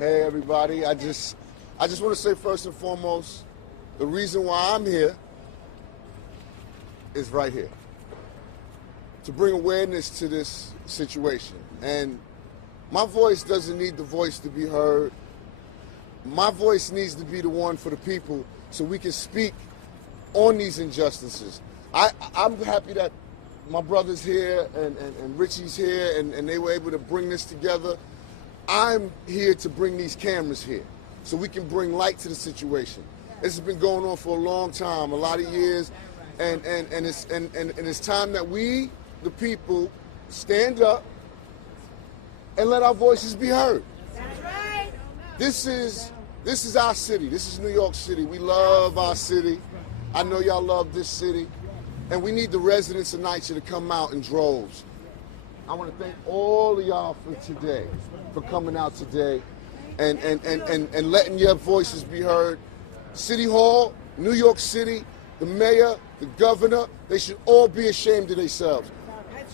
Hey everybody, I just want to say first and foremost, the reason why I'm here is right here. To bring awareness to this situation. And my voice doesn't need the voice to be heard. My voice needs to be the one for the people so we can speak on these injustices. I'm happy that my brother's here and Richie's here and they were able to bring this together. I'm here to bring these cameras here so we can bring light to the situation. This has been going on for a long time, a lot of years, and it's time that we, the people, stand up and let our voices be heard. That's right. This is our city. This is New York City. We love our city. I know y'all love this city. And we need the residents of NYCHA to come out in droves. I want to thank all of y'all for today, for coming out today and letting your voices be heard. City Hall, New York City, the mayor, the governor, they should all be ashamed of themselves.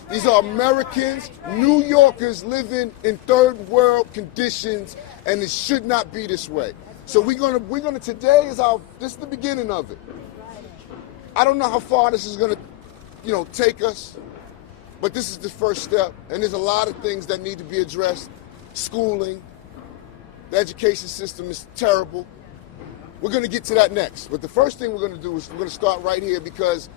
These are Americans, New Yorkers living in third world conditions, and it should not be this way. So we're gonna today this is the beginning of it. I don't know how far this is gonna, take us, but this is the first step, and there's a lot of things that need to be addressed. Schooling, the education system is terrible. We're gonna get to that next, but the first thing we're gonna do is we're gonna start right here, because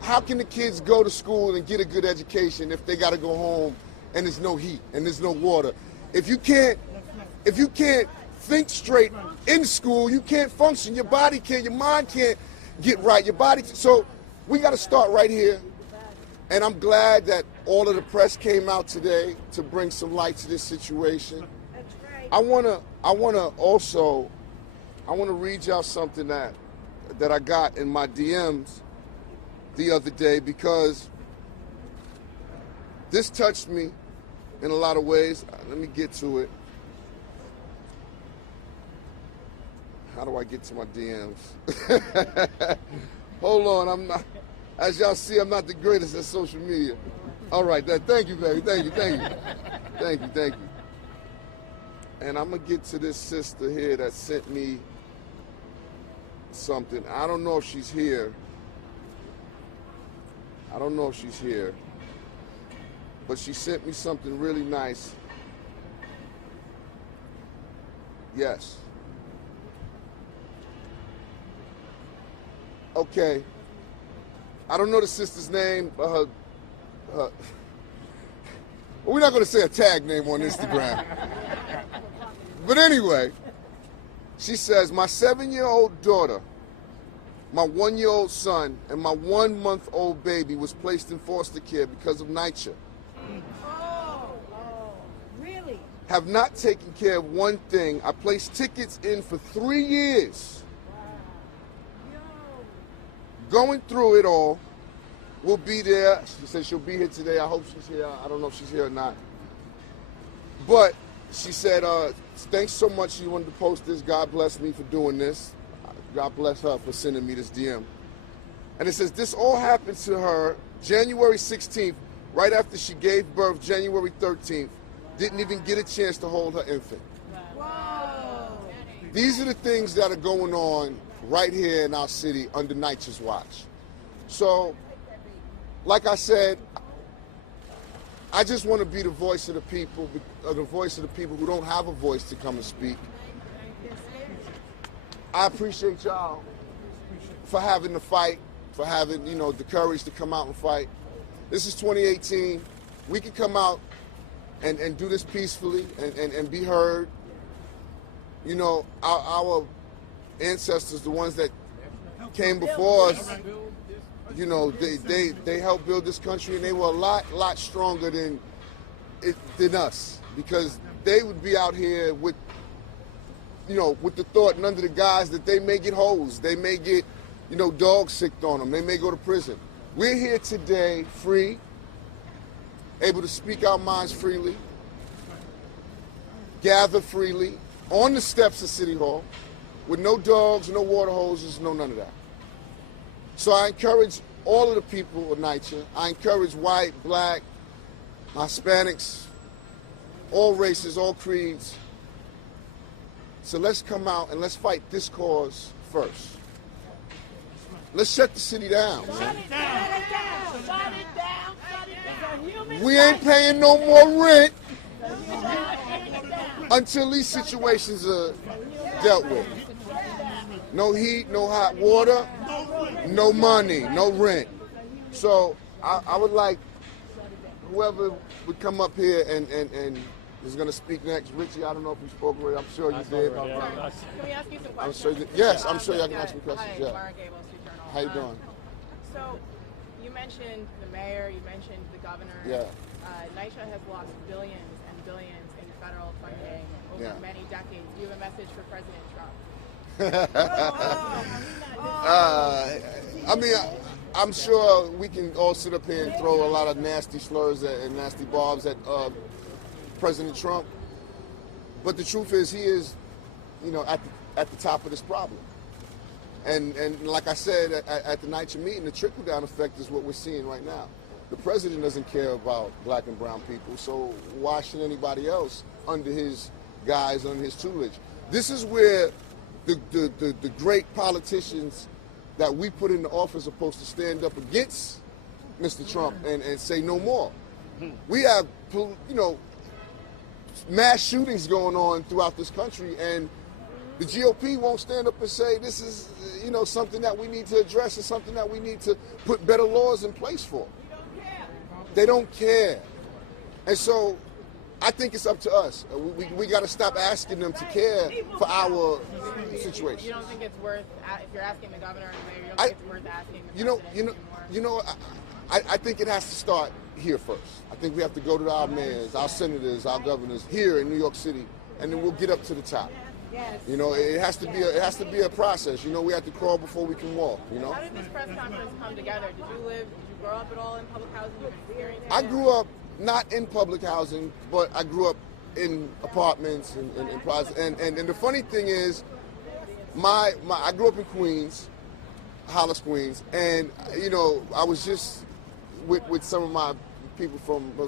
how can the kids go to school and get a good education if they gotta go home and there's no heat and there's no water? If you can't think straight in school, you can't function. Your body can't, your mind can't get right. So we gotta start right here. And I'm glad that all of the press came out today to bring some light to this situation. That's right. I wanna read y'all something that I got in my DMs the other day, because this touched me in a lot of ways. Let me get to it. How do I get to my DMs? Hold on, as y'all see, I'm not the greatest at social media. All right, thank you, baby, thank you. Thank you. And I'm gonna get to this sister here that sent me something. I don't know if she's here. But she sent me something really nice. Yes. Okay. I don't know the sister's name. Well, we're not going to say a tag name on Instagram. But anyway, she says, my 7-year-old daughter, my 1-year-old son, and my 1-month-old baby was placed in foster care because of NYCHA. Oh, really? Have not taken care of one thing. I placed tickets in for 3 years. Going through it all. We'll be there. She said she'll be here today. I hope she's here. I don't know if she's here or not. But she said, thanks so much. She wanted to post this. God bless me for doing this. God bless her for sending me this DM. And it says, this all happened to her January 16th, right after she gave birth January 13th. Didn't even get a chance to hold her infant. Whoa. These are the things that are going on right here in our city under NYCHA's watch. So, like I said, I just want to be the voice of the people, who don't have a voice to come and speak. I appreciate y'all for having the fight, for having, the courage to come out and fight. This is 2018. We can come out and do this peacefully and be heard. Our ancestors, the ones that came before us, they helped build this country, and they were a lot stronger than us, because they would be out here with the thought and under the guise that they may get hosed, they may get, dogs sicked on them, they may go to prison. We're here today free, able to speak our minds freely, gather freely on the steps of City Hall, with no dogs, no water hoses, no none of that. So I encourage all of the people of NYCHA. I encourage white, black, Hispanics, all races, all creeds, So let's come out and let's fight this cause first. Let's shut the city down. Shut it down. Shut it down. Shut it down. It's a human We ain't paying no more rent until these situations are dealt with. No heat, no hot water, no money, no rent. So I would like whoever would come up here and is going to speak next. Richie, I don't know if you spoke already. I'm sure you did. Can we ask you some questions? I'm sure yes, I'm sure y'all can ask me questions. Hi, Yeah. Lauren Gable, Street Journal. How you doing? So, you mentioned the mayor, you mentioned the governor. Yeah. NYCHA has lost billions and billions in federal funding over Yeah. many decades. Do you have a message for President Trump? I mean, I'm sure we can all sit up here and throw a lot of nasty slurs and nasty barbs at President Trump, but the truth is he is, at the top of this problem. And like I said at the NYCHA meeting, the trickle-down effect is what we're seeing right now. The president doesn't care about black and brown people, so why should anybody else under his guise, under his tutelage? This is where the great politicians that we put in the office are supposed to stand up against Mr. Trump and say no more. We have, mass shootings going on throughout this country, and the GOP won't stand up and say this is, something that we need to address and something that we need to put better laws in place for. They don't care. And so I think it's up to us. We got to stop asking them to care for our situation. You don't think it's worth, if you're asking the governor and the mayor, you don't think it's worth asking the president to do more? I think it has to start here first. I think we have to go to our mayors, our senators, our governors here in New York City, and then we'll get up to the top. Yes. It has to be a process. We have to crawl before we can walk. How did this press conference come together? Did you grow up at all in public housing? You've experienced it? I grew up not in public housing, but I grew up in apartments and the funny thing is, I grew up in Queens, Hollis, Queens, and I was just with some of my people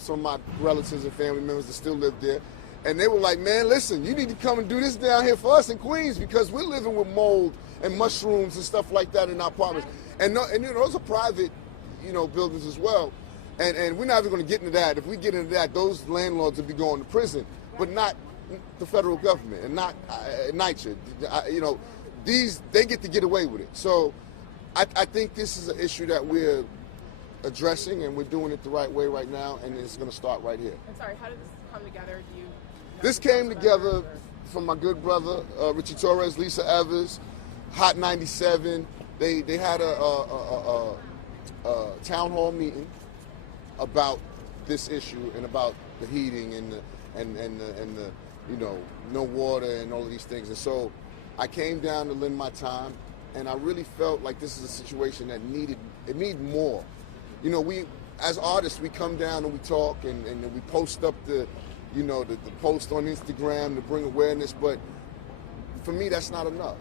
some of my relatives and family members that still live there. And they were like, man, listen, you need to come and do this down here for us in Queens because we're living with mold and mushrooms and stuff like that in our apartments. And those are private, buildings as well. And we're not even going to get into that. If we get into that, those landlords will be going to prison, but not the federal government and not NYCHA. They get to get away with it. So I think this is an issue that we're addressing, and we're doing it the right way right now, and it's going to start right here. I'm sorry, how did this come together? This came together from my good brother, Richie Torres, Lisa Evers, Hot 97. They had a town hall meeting about this issue and about the heating and the no water and all of these things. And so I came down to lend my time, and I really felt like this is a situation that needed more. We as artists, we come down and we talk and we post up the post on Instagram to bring awareness, but for me, that's not enough.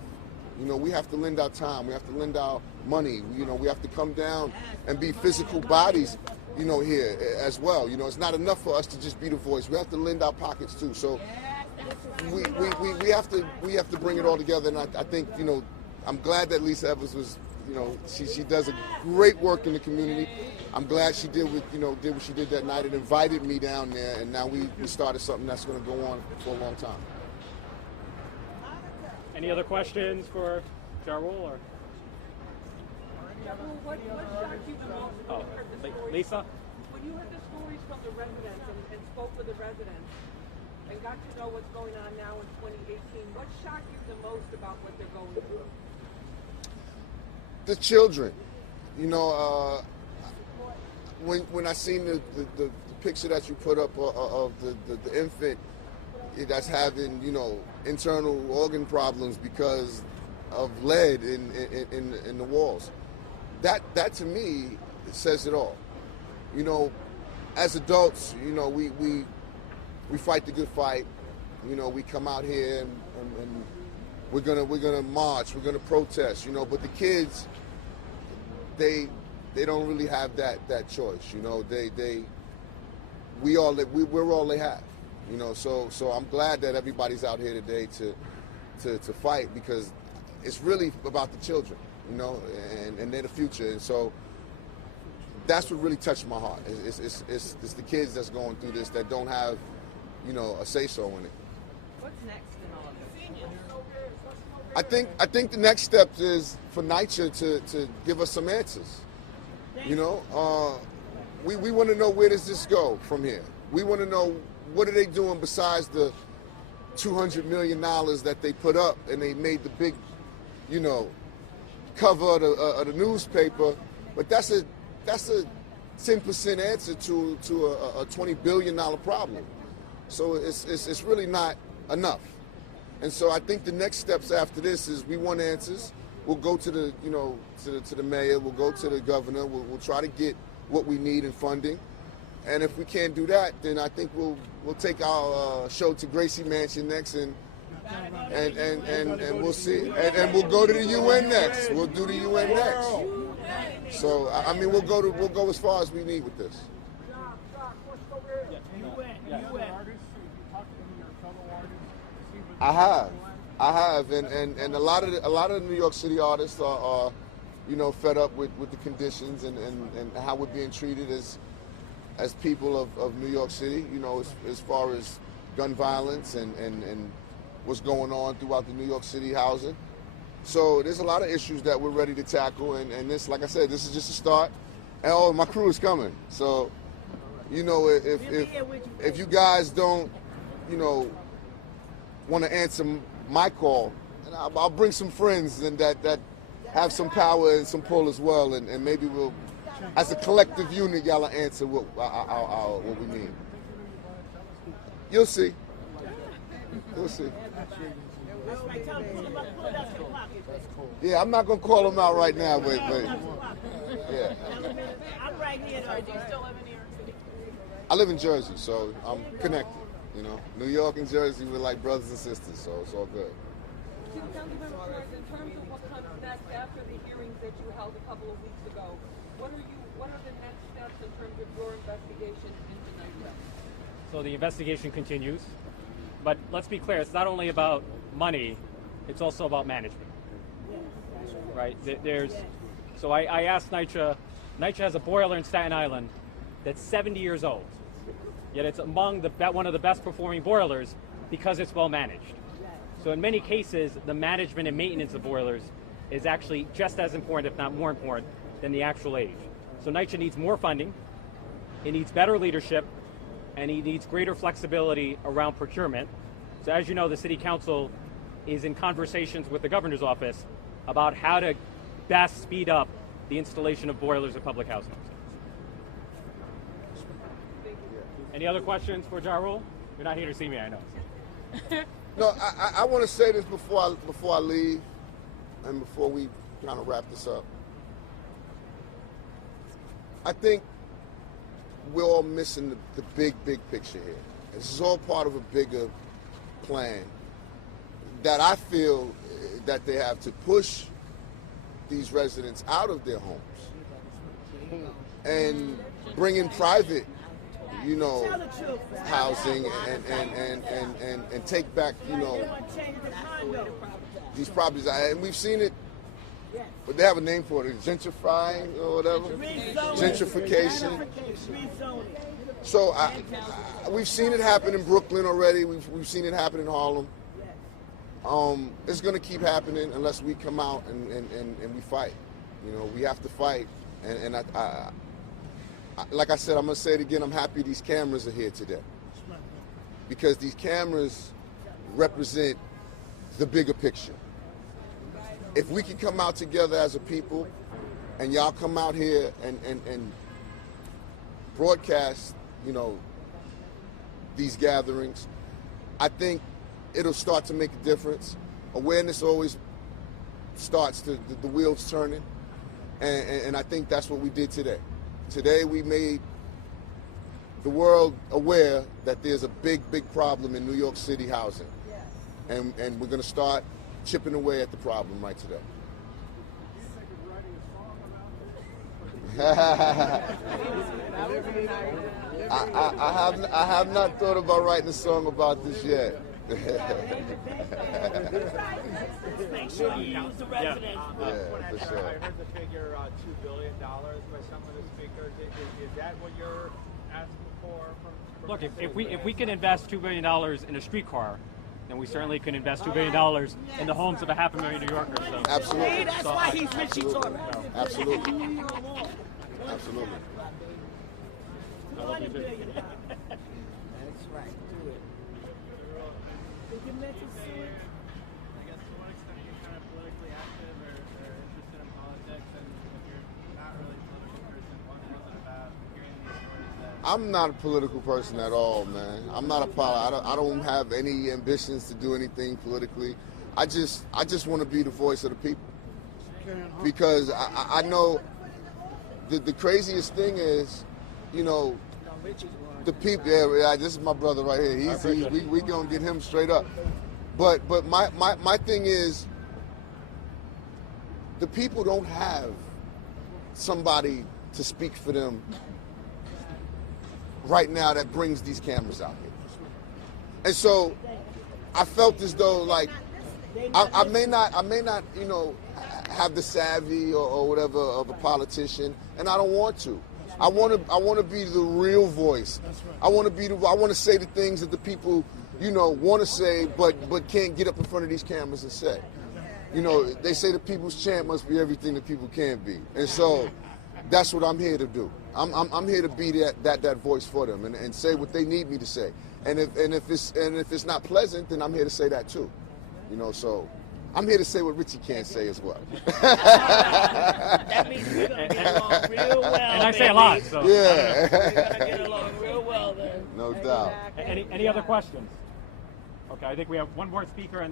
We have to lend our time, we have to lend our money, we have to come down and be physical bodies, here as well. It's not enough for us to just be the voice. We have to lend our pockets too. So we have to bring it all together, and I think, I'm glad that Lisa Evers was, she does a great work in the community. I'm glad she did what she did that night and invited me down there, and now we started something that's going to go on for a long time. Any other questions for Jarul or? What shocked you the most when you heard the stories? Lisa? When you heard the stories from the residents and spoke with the residents and got to know what's going on now in 2018, what shocked you the most about what they're going through? The children. When I seen the picture that you put up of the infant that's having, internal organ problems because of lead in the walls, that to me says it all. As adults, we fight the good fight. We come out here and we're gonna march, we're gonna protest, but the kids, they don't really have that choice. We're all they have. So I'm glad that everybody's out here today to fight, because it's really about the children, you know, and they're the future. And so that's what really touched my heart. It's the kids that's going through this that don't have, you know, a say-so in it. What's next in all of this? I think the next step is for NYCHA to give us some answers. You know, we want to know, where does this go from here? We want to know, what are they doing besides the $200 million that they put up and they made the big, you know, cover of the newspaper. But that's a 10% answer to a $20 billion problem. So it's really not enough. And so I think the next steps after this is, we want answers. We'll go to the, you know, to the mayor. We'll go to the governor. We'll try to get what we need in funding. And if we can't do that, then I think we'll take our show to Gracie Mansion next, and we'll see. And we'll go to the UN next. We'll do the UN next. So I mean, we'll go as far as we need with this. I have, and a lot of the New York City artists are you know, fed up with the conditions and how we're being treated as people of New York City, you know, as far as gun violence and what's going on throughout the New York City housing. So there's a lot of issues that we're ready to tackle, and this, like I said, this is just a start. And oh, my crew is coming. So, you know, if you guys don't, you know, want to answer my call, and I'll bring some friends and that have some power and some pull as well, and maybe we'll, as a collective unit, y'all will answer what we need. You'll see. You'll see. Yeah, I'm not gonna call them out right now, but yeah. I'm right here. Do you still live in New York City? I live in Jersey, so I'm connected. You know, New York and Jersey, we're like brothers and sisters, so it's all good. Councilmember Flores, in terms of what comes next after the hearings that you held a couple of weeks ago, what are the next steps in terms of your investigation into NYCHA? So the investigation continues, but let's be clear, it's not only about money, it's also about management, right? So I asked NYCHA has a boiler in Staten Island that's 70 years old, yet it's among one of the best performing boilers because it's well managed. So in many cases, the management and maintenance of boilers is actually just as important, if not more important, than the actual age. So NYCHA needs more funding, it needs better leadership, and it needs greater flexibility around procurement. So as you know, the City Council is in conversations with the Governor's Office about how to best speed up the installation of boilers in public housing. Any other questions for Ja Rule? You're not here to see me, I know. No, I want to say this before I leave, and before we kind of wrap this up. I think we're all missing the big picture here. This is all part of a bigger plan that I feel that they have to push these residents out of their homes and bring in private, you know, housing and take back, you know, these properties. And we've seen it, but they have a name for it, gentrifying or whatever. Gentrification. So we've seen it happen in Brooklyn already. We've seen it happen in Harlem. It's going to keep happening unless we come out and we fight. You know, we have to fight. And I like I said, I'm going to say it again, I'm happy these cameras are here today. Because these cameras represent the bigger picture. If we can come out together as a people, and y'all come out here and broadcast, you know, these gatherings, I think it'll start to make a difference. Awareness always starts the wheels turning, and I think that's what we did today. Today we made the world aware that there's a big problem in New York City housing, and we're going to start chipping away at the problem right today. I have not thought about writing a song about this yet. Make sure you use the residents. Yeah, for sure. I heard the figure $2 billion by some of the speakers. Is that what you're asking for? Look, if we can invest $2 billion in a streetcar, then we certainly can invest $2 billion in the homes of 500,000 New Yorkers. So. Absolutely. See, that's why he's Richie Torres. Absolutely. Absolutely. $1 billion. That's right. Do it. Did you mention suing? I guess to what extent are you kind of politically active or interested in politics? And if you're not really a political person, what was it about hearing these stories that... I'm not a political person at all, man. I'm not I don't have any ambitions to do anything politically. I just want to be the voice of the people. Because I know the craziest thing is, you know, the people. Yeah, this is my brother right here. We gonna get him straight up. But my thing is, the people don't have somebody to speak for them right now that brings these cameras out here. And so I felt as though, like, I may not, you know, have the savvy or whatever of a politician, and I don't want to. I want to be the real voice. I want to say the things that the people, you know, want to say, but can't get up in front of these cameras and say. You know, they say the people's champ must be everything that people can't be, and so that's what I'm here to do. I'm here to be that voice for them and say what they need me to say. And if it's not pleasant, then I'm here to say that too. You know, so I'm here to say what Richie can't say as well. That means we're going to get along real well. And I say a lot, so. Yeah. We're going to get along real well then. No doubt. Any other questions? Okay, I think we have one more speaker and then